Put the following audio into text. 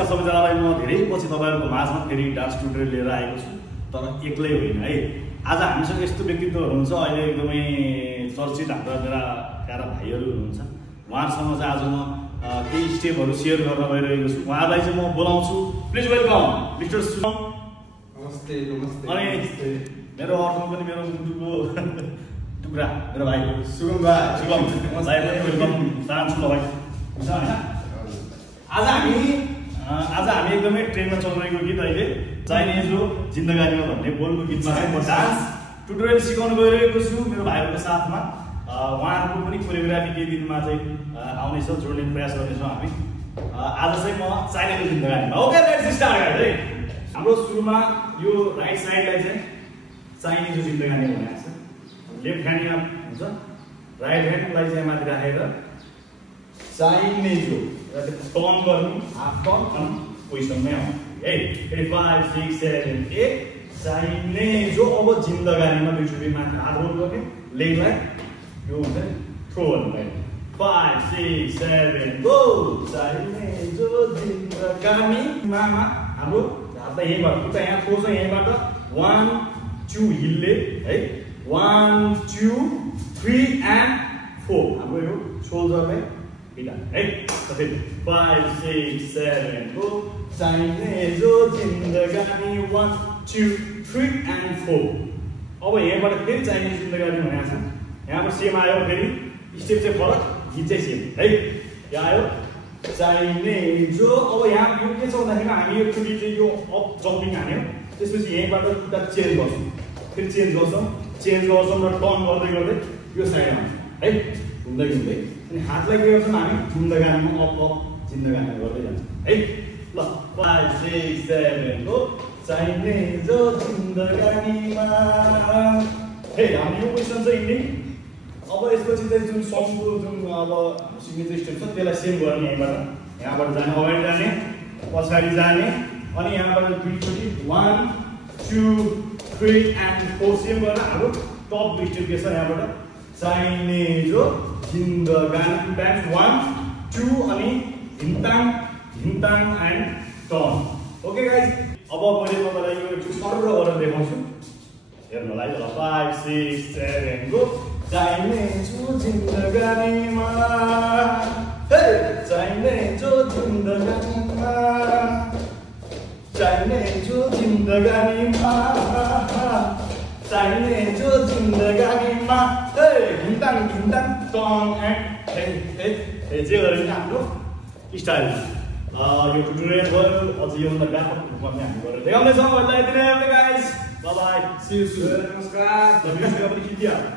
नमस्कार सबैजनालाई। म धेरै पछि तपाईहरुको माझमा फेरि डान्स ट्युटोरियल लिएर आएको छु, तर एक्लै होइन है। आज हामीसँग यस्तो व्यक्तित्व हुनुहुन्छ, अहिले एकदमै चर्चित हाम्रा मेरा प्यारा भाइहरू हुनुहुन्छ। उहाँहरुसँग चाहिँ आज म केही स्टेपहरु शेयर गर्न गइरहेको छु। उहाँलाई चाहिँ म बोलाउँछु। प्लिज वेलकम मिस्टर सुगम। नमस्ते नमस्ते। अनि मेरो अर्को पनि मेरो मुटुको टुक्रा मेरो भाइ सुगम भाइ। सुगम भाइ पनि वेलकम चाहन्छु ल भाइ। आज हामी एकदमै ट्रेनमा चलिरहेको गीत अहिले चाहिने जो जिन्दगानीमा भन्ने बोलको गीतमा चाहिँ म डान्स ट्युटोरियल सिकाउन गइरहेको छु मेरो भाइहरूको साथमा। उहाँहरूको पनि कोरियोग्राफी केही दिनमा चाहिँ आउनेछ, जोड्ने प्रयास गर्नेछौँ हामी। आज चाहिँ म चाहिने जिन्दगानीमा। ओके लेट्स स्टार्ट गाइस है। हाम्रो सुरुमा यो राइट साइडलाई चाहिँ चाहिने जो जिन्दगानी भनेको छ। लेफ्ट ह्यान्ड यहाँ हुन्छ, राइट ह्यान्डलाई चाहिँ माथि राखेर चाहिने जो टर्न गर्नु, हाफ टर्न अनि पोजिसनमै आउनु है। 5 6 7 8 चाहिने जो। अब जिन्दगानीमा दुईचोटि माथि हात रोल गर्ने, लेगलाई यो हुन्छ नि थ्रो गर्नु। 5 6 7 गो। चाहिने जो जिन्दगानीमा हाम्रो हातलाई यहीँबाट, खुट्टा यहाँ थ्रो छ यहीँबाट 1 2 हिलले है। 1 2 3 एन्ड 4 हाम्रो यो सोल्जरलाई है। 5 6 7 गो। चाहिने जो जिन्दगानी 1 2 3 एन्ड 4। अब यहाँबाट फेरि चाहिने जिन्दगानी भनेको छ। यहाँबाट सेम आयो, फेरि स्टेप चाहिँ फरक, गीत चाहिँ सेम है। यहाँ आयो चाहिने जो। अब यहाँ यो के छ भन्दाखेरि हामी एकचोटि चाहिँ यो अप जम्पिङ हान्यौँ, त्यसपछि यहीँबाट खुट्टा चेन्ज गर्छौँ, फेरि चेन्ज गर्छौँ र टर्न गर्दै गर्दै यो साइडमा है घुम्दै घुम्दै। अनि हातलाई के गर्छौँ हामी जिन्दगानीमा अप अप जिन्दगानी गर्दै जान्छौँ है। ल 5 6 7 गो। चाहिने जो जिन्दगानीमा है। हामी यो क्वेसन चाहिँ इन्डिङ। अब यसपछि चाहिँ जुन सङको जुन अब सिग्नेचर स्टेप छ त्यसलाई सेम गर्ने। यहाँबाट जाने, अगाडि जाने, पछाडि जाने, अनि यहाँबाट दुईचोटि 1 2 3 एन्ड 4 सेम गरेर हाम्रो टप दुई स्टेप के छ यहाँबाट चाहिने जो जिन्दगानी 2 टाइम्स 1 2 अनि हिमताङ हिमताङ एन्ड टर्न। ओके गाइस, अब मैले तपाईलाई यो एकचोटि सरल गरेर देखाउँछु, हेर्नुलाई। 5 6 7 गो। चाहिने जो जिन्दगानीमा हे। चाहिने जो जिन्दगानीमा, चाहिने जो जिन्दगानीमा, चाहिने जो जिन्दगानीमा हे। हिमताङ हिमताङ टर्न एन्ड हे हे हे। जे गरे नि हाम्रो स्टाइल यो ट्युटोरियल भयो। अझ योभन्दा व्यापक रूपमा पनि हामी गरेर देखाउनेछौँ। Guys bye bye, see you soon. नमस्कार। भिडियो पनि खिचिहाल्नु।